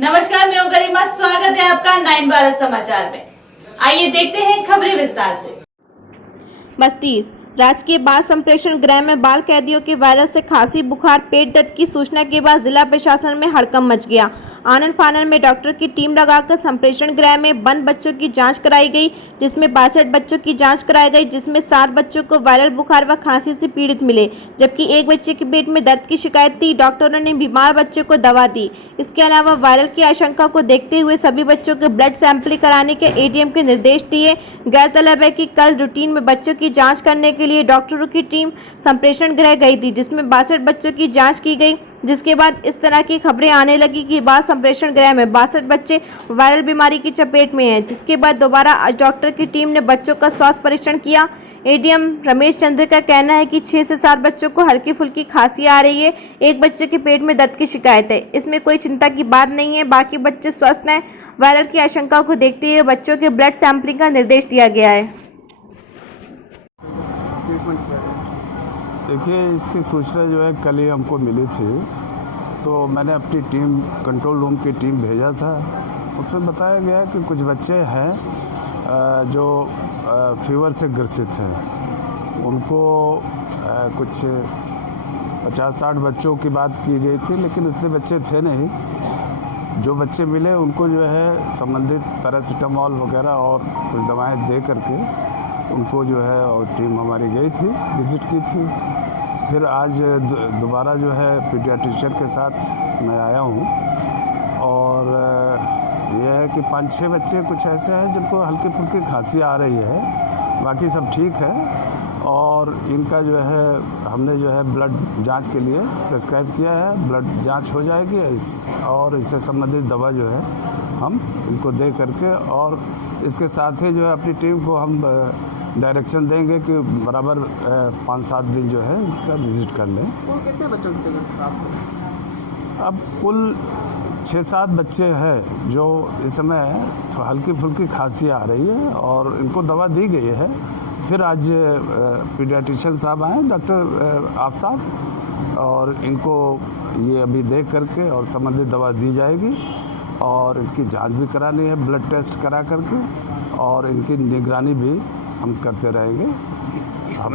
नमस्कार, मैं हूं गरिमा। स्वागत है आपका 9 भारत समाचार में। आइए देखते हैं खबरें विस्तार से। बस्ती राजकीय बाल संप्रेषण गृह में बाल कैदियों के वायरल से खांसी, बुखार, पेट दर्द की सूचना के बाद जिला प्रशासन में हड़कंप मच गया। आनन फानन में डॉक्टर की टीम लगाकर संप्रेषण गृह में बंद बच्चों की जांच कराई गई, जिसमें 62 बच्चों की जांच कराई गई, जिसमें 7 बच्चों को वायरल बुखार व खांसी से पीड़ित मिले, जबकि एक बच्चे के पेट में दर्द की शिकायत थी। डॉक्टरों ने बीमार बच्चों को दवा दी। इसके अलावा वायरल की आशंका को देखते हुए सभी बच्चों के ब्लड सैंपल कराने के एडीएम के निर्देश दिए। गौरतलब है कि कल रूटीन में बच्चों की जांच करने के लिए डॉक्टरों की टीम संप्रेषण गृह गई थी, जिसमें 62 बच्चों की जांच की गई, जिसके बाद इस तरह की खबरें आने लगी कि बाल संप्रेषण गृह में 62 बच्चे वायरल बीमारी की चपेट में हैं। जिसके बाद दोबारा आज डॉक्टर की टीम ने बच्चों का स्वास्थ्य परीक्षण किया। एडीएम रमेश चंद्र का कहना है कि 6 से 7 बच्चों को हल्की फुल्की खांसी आ रही है। एक बच्चे के पेट में दर्द की शिकायत है। इसमें कोई चिंता की बात नहीं है, बाकी बच्चे स्वस्थ हैं। वायरल की आशंका को देखते हुए बच्चों के ब्लड सैंपलिंग का निर्देश दिया गया है। देखिए, इसकी सूचना जो है कल ही हमको मिली थी, तो मैंने अपनी टीम, कंट्रोल रूम की टीम भेजा था। उसमें बताया गया कि कुछ बच्चे हैं जो फीवर से ग्रसित हैं। उनको कुछ 50-60 बच्चों की बात की गई थी, लेकिन इतने बच्चे थे नहीं। जो बच्चे मिले उनको जो है संबंधित पैरासीटामॉल वगैरह और कुछ दवाएं दे करके उनको जो है, और टीम हमारी गई थी, विज़िट की थी। फिर आज दोबारा जो है पीडियाट्रिशियन के साथ मैं आया हूँ, और यह है कि 5-6 बच्चे कुछ ऐसे हैं जिनको हल्की फुल्की खांसी आ रही है, बाकी सब ठीक है। और इनका जो है हमने जो है ब्लड जांच के लिए प्रिस्क्राइब किया है। ब्लड जांच हो जाएगी और इससे संबंधित दवा जो है हम इनको दे करके, और इसके साथ ही जो है अपनी टीम को हम डायरेक्शन देंगे कि बराबर 5-7 दिन जो है इनका विज़िट कर लें। कुल कितने बच्चों की तबीयत आपको? अब कुल 6-7 बच्चे हैं जो इस समय हल्की फुल्की खांसी आ रही है, और इनको दवा दी गई है। फिर आज पीडियाट्रिशियन साहब आए, डॉक्टर आफ्ताब, और इनको ये अभी देख करके और संबंधित दवा दी जाएगी, और इनकी जांच भी करानी है ब्लड टेस्ट करा करके, और इनकी निगरानी भी हम करते रहेंगे।